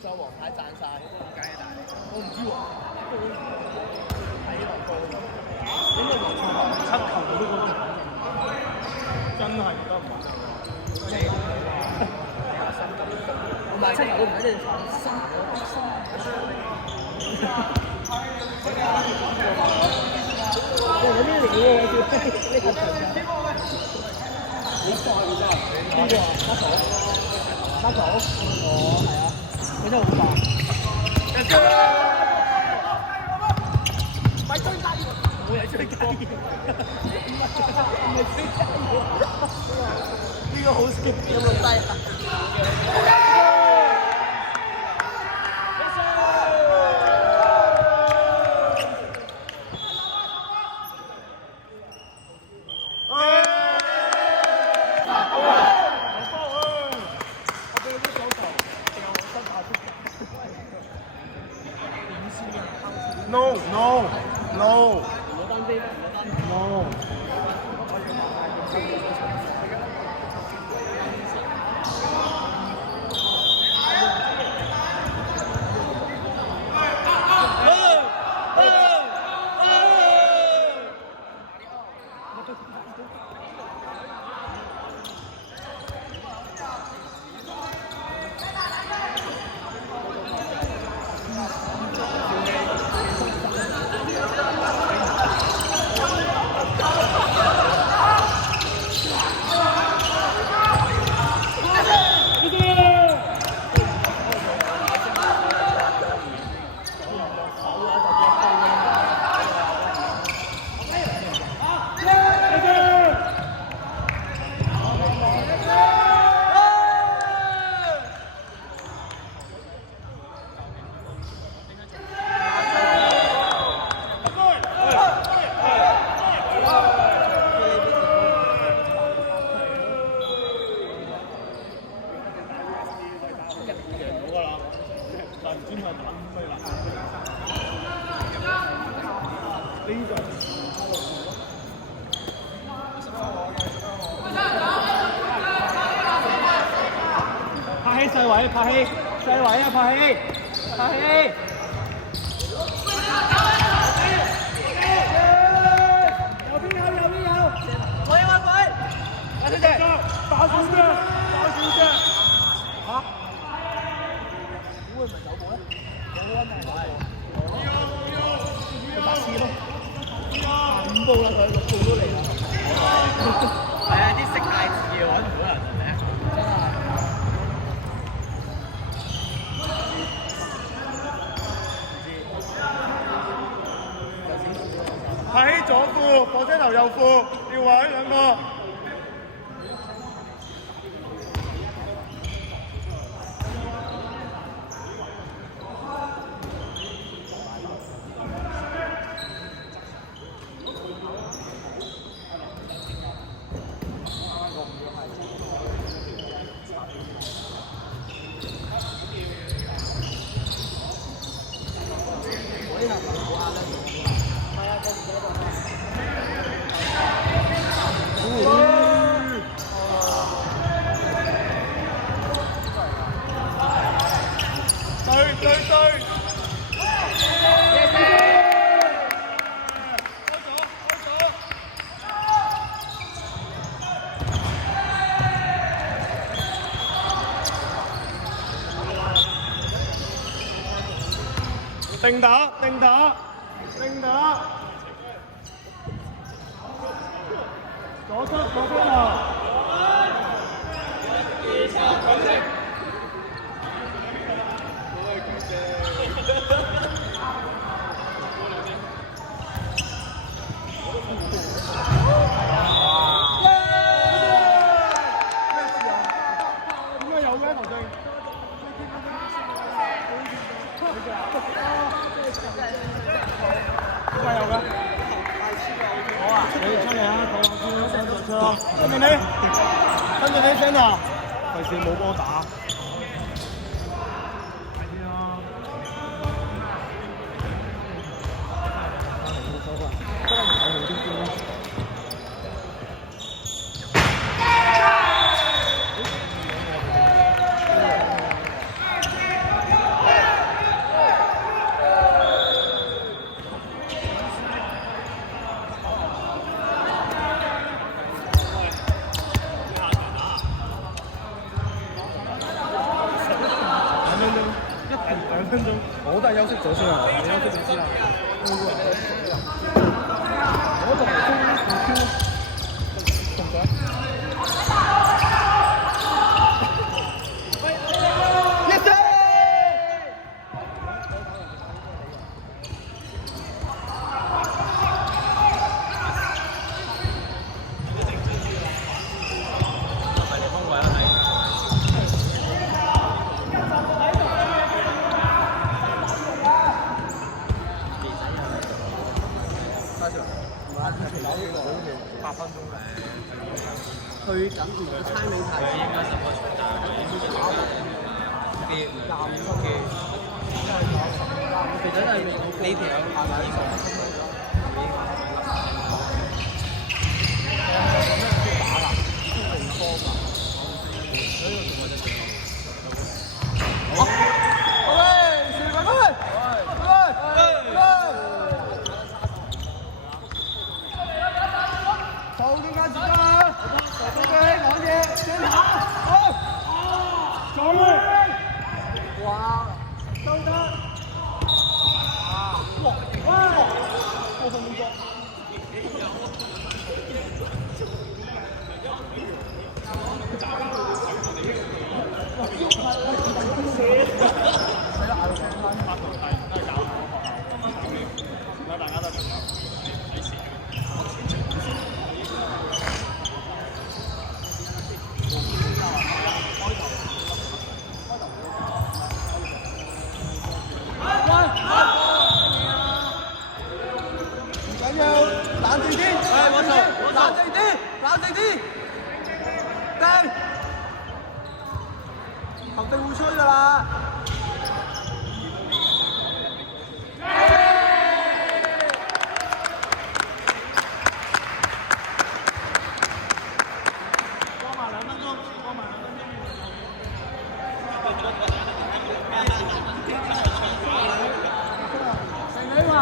再黃牌賺晒，點解啊？我唔知喎，睇落個點解黃牌7球我都覺得真係唔得唔得。咩？唔係7球都唔係真係心有咩料喎？呢個邊個啊？巴嫂？哦，係啊。佢真係好快，咪追低喎！我係追低喎，唔係追低喎，呢個好 skip 有冇低啊？No, no, no. No. 拍起細位，拍起細位啊！拍起，拍起。右邊有，我要揾佢，小姐，打少啫，嚇？會唔係走步咧？冇啊，咪佢8次咯，5步啦，佢6步都嚟啦。係啊，啲食太字嘅揾唔到人名，真係。拍起左褲，火車頭右褲，要位兩個。對。定打，左側啊！點解有咩頭先？點解有嘅？好啊！你出嚟啊！講先，跟住你先啊！費事冇波打。休息咗先啊，你休息咗先啊。我就係中中咗。8分鐘咧，佢等住個差尾太應該10個場打嘅，應該啲25嘅，其實係呢條係咪？肯定會吹㗎啦！過埋2分鐘，過埋2分鐘。成你話。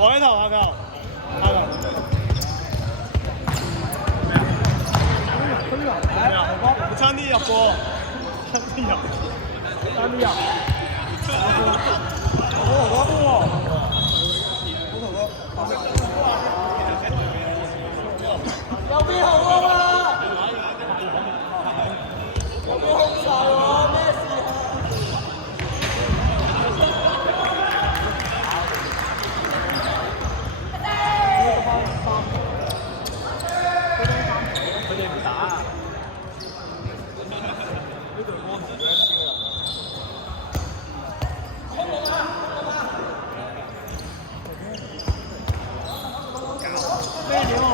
我呢頭下邊，下邊。我差啲入喎，差啲入。有邊好啊嘛？有邊好晒喎？咩事啊？佢哋唔打啊！呢隊波唔想笑啦。咩料啊？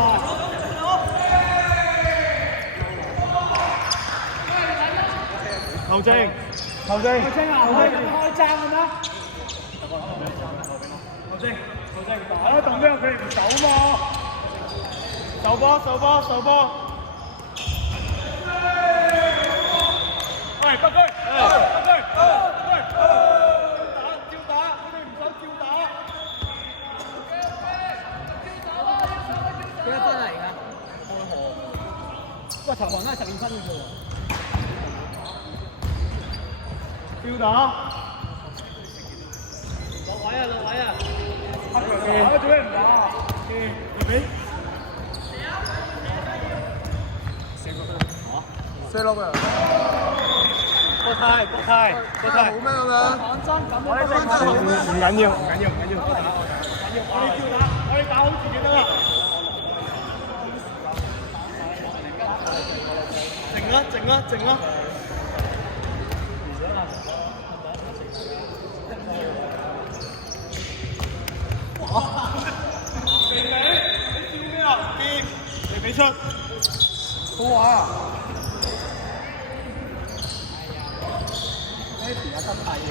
球證，球證，球證啊！開爭嘅咩？球證打啦！咁樣佢哋唔走嘛？受波，受波，受波！喂，北區，北區，照打，佢哋唔想照打。幾多分啊？而家？開河。喂，頭防都係12分嘅啫喎。照打。落位啊！落位啊！黑腳嘅，做咩唔打？葉比。4粒啊！國泰，國泰，國泰。好咩咁樣？講真，咁樣唔緊要，唔緊要，唔緊要。我打，我哋照打，我哋打好自己得啦。靜啊，靜啊，靜啊！你俾出，好玩啊！家心態要，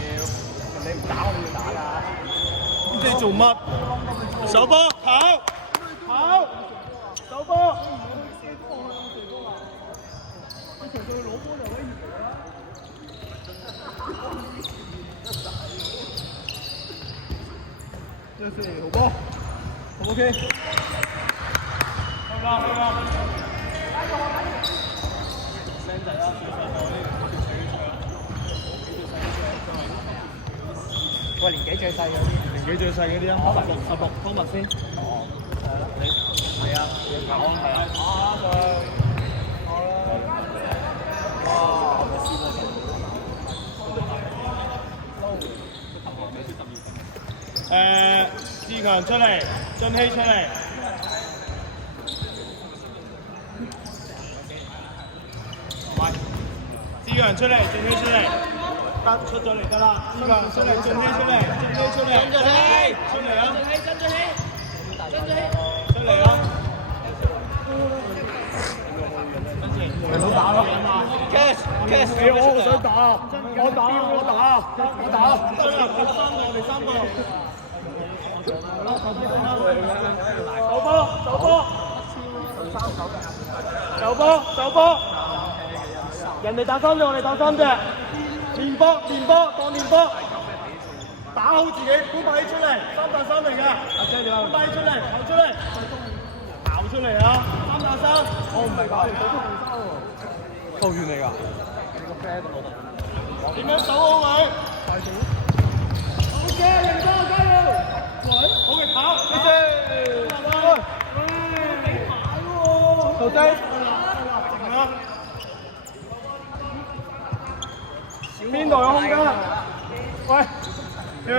你唔打我要打㗎。你做乜？手波跑跑，手波。這是好波，好 OK。去吧去吧。聲仔啦，喂，年紀最細嗰啲，年紀最細嗰啲啊，16方文先。哦，係啦，你係啊，牛安係啊。哇！我試過。志強出嚟，俊熙出嚟。志強出嚟，俊熙出嚟。得出咗嚟得啦。志強出嚟，俊熙出嚟，俊熙出嚟。俊熙出嚟啊！出嚟啊！唔好打咯 ！Cash， 我想打，我打，我哋三個。走波，人哋打3隻，我哋打3隻，練波，當練波，打好自己，搬把起出嚟，3打3嚟㗎，搬把起出嚟，跑出嚟啊，3打3，我唔係搞你球員嚟㗎，你個 friend 個老豆。點樣守好佢？好嘅，贏咗，加油！好嘅跑，謝謝。徒弟，邊度有空間？喂，轉。